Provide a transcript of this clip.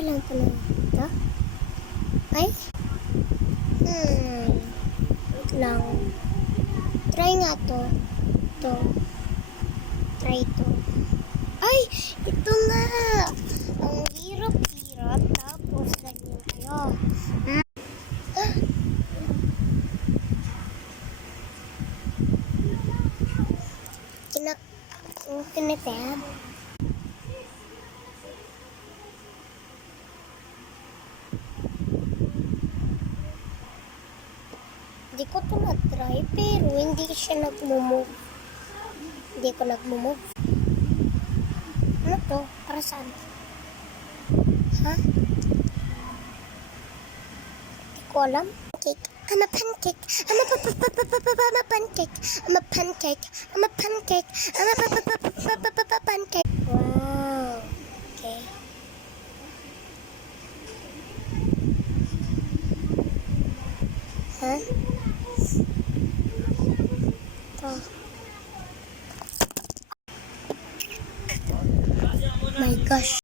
Alam ko na ito. Ay? Wait lang. Try nga to. Ito. Try to. Ay! Ito nga! Ang hirap-hirap. Tapos ganyan kayo. Kinetep. Hindi ko ito na-try, pero hindi siya nag-move. Hindi ko nag-move. Ano to? Para saan? Ha? Hindi ko alam. Cake. I'm a pancake. I'm a pancake. I'm a pancake. I'm a pancake. I'm a pancake. Wow. Okay. Huh? Oh. My gosh.